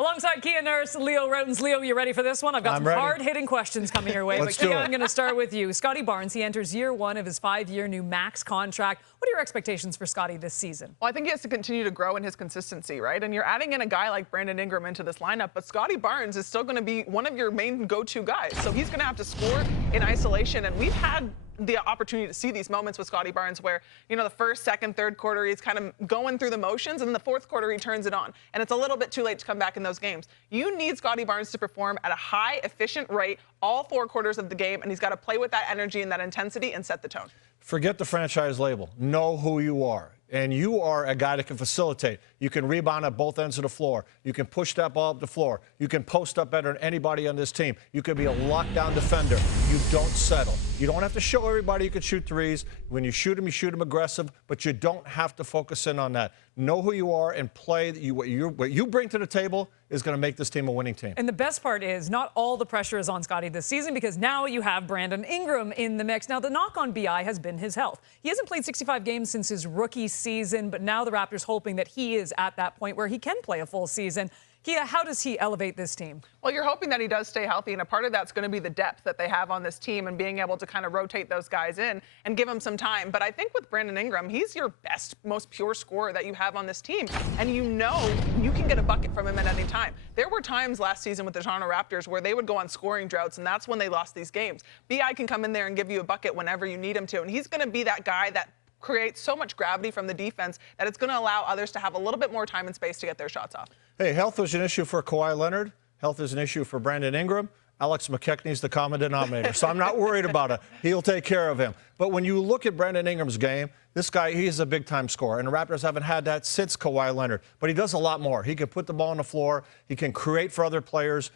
Alongside Kia Nurse, Leo Routens. Leo, you ready for this one? I've got some hard-hitting questions coming your way. But Kia, I'm going to start with you. Scottie Barnes, he enters year one of his 5-year new max contract. What are your expectations for Scottie this season? Well, I think he has to continue to grow in his consistency, right? And you're adding in a guy like Brandon Ingram into this lineup, but Scottie Barnes is still going to be one of your main go-to guys. So he's going to have to score in isolation, and we've had the opportunity to see these moments with Scottie Barnes where, you know, the first, second, third quarter, he's kind of going through the motions, and in the fourth quarter, he turns it on. And it's a little bit too late to come back in those games. You need Scottie Barnes to perform at a high, efficient rate all 4 quarters of the game, and he's got to play with that energy and that intensity and set the tone. Forget the franchise label. Know who you are. And you are a guy that can facilitate. You can rebound at both ends of the floor. You can push that ball up the floor. You can post up better than anybody on this team. You can be a lockdown defender. You don't settle. You don't have to show everybody you can shoot threes. When you shoot them aggressive, but you don't have to focus in on that. Know who you are and play. What you bring to the table is going to make this team a winning team. And the best part is not all the pressure is on Scottie this season because now you have Brandon Ingram in the mix. Now, the knock on BI has been his health. He hasn't played 65 games since his rookie season, but now the Raptors hoping that he is at that point where he can play a full season. Kia, how does he elevate this team? Well, you're hoping that he does stay healthy, and a part of that's going to be the depth that they have on this team and being able to kind of rotate those guys in and give them some time. But I think with Brandon Ingram, he's your best, most pure scorer that you have on this team, and you know you can get a bucket from him at any time. There were times last season with the Toronto Raptors where they would go on scoring droughts, and that's when they lost these games. BI can come in there and give you a bucket whenever you need him to, and he's going to be that guy that creates so much gravity from the defense that it's going to allow others to have a little bit more time and space to get their shots off. Hey, health is an issue for Kawhi Leonard. Health is an issue for Brandon Ingram. Alex McKechnie's the common denominator, so I'm not worried about it. He'll take care of him. But when you look at Brandon Ingram's game, this guy, he's a big-time scorer, and the Raptors haven't had that since Kawhi Leonard. But he does a lot more. He can put the ball on the floor. He can create for other players.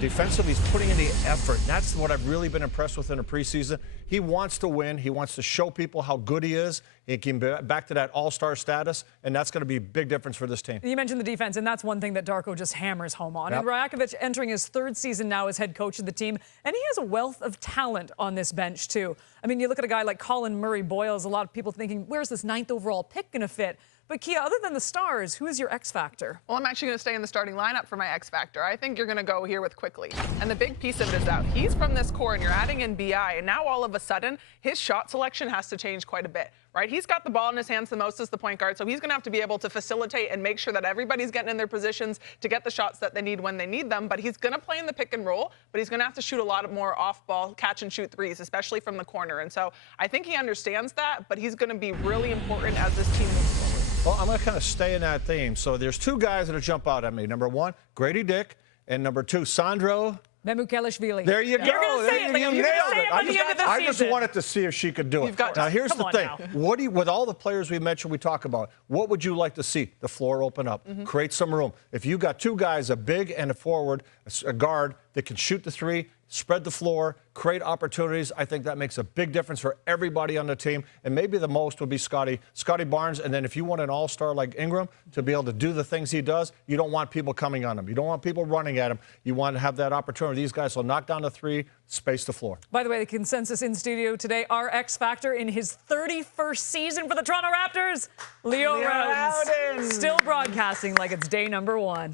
Defensively, he's putting in the effort. That's what I've really been impressed with in the preseason. He wants to win. He wants to show people how good he is. He can be back to that all-star status, and that's going to be a big difference for this team. You mentioned the defense, and that's one thing that Darko just hammers home on. Yep. And Rajakovic entering his 3rd season now as head coach of the team, and he has a wealth of talent on this bench, too. I mean, you look at a guy like Colin Murray-Boyles, a lot of people thinking, where's this 9th overall pick going to fit? But, Kia, other than the stars, who is your X factor? Well, I'm actually going to stay in the starting lineup for my X factor. I think you're going to go here with Quickly. And the big piece of it is that he's from this core, and you're adding in BI, and now all of a sudden, his shot selection has to change quite a bit, right? He's got the ball in his hands the most as the point guard, so he's going to have to be able to facilitate and make sure that everybody's getting in their positions to get the shots that they need when they need them. But he's going to play in the pick and roll, but he's going to have to shoot a lot more off-ball catch-and-shoot threes, especially from the corner. And so I think he understands that, but he's going to be really important as this team moves forward. Well, I'm going to kind of stay in that theme. So there's 2 guys that jump out at me. Number 1, Grady Dick, and number 2, Sandro Memukelishvili. There you go. You're going to say it, Leo. You're going to say it by the end of the season. I just wanted to see if she could do it. Now, here's the thing. With all the players we mentioned, we talk about, what would you like to see? The floor open up. Create some room. If you got 2 guys, a big and a forward, a guard, that can shoot the 3, spread the floor, create opportunities, I think that makes a big difference for everybody on the team. And maybe the most would be Scottie Barnes. And then if you want an all-star like Ingram to be able to do the things he does, you don't want people coming on him. You don't want people running at him. You want to have that opportunity. These guys will knock down the 3, space the floor. By the way, the consensus in studio today, our X factor in his 31st season for the Toronto Raptors, Leo Routens. Still broadcasting like it's day number 1.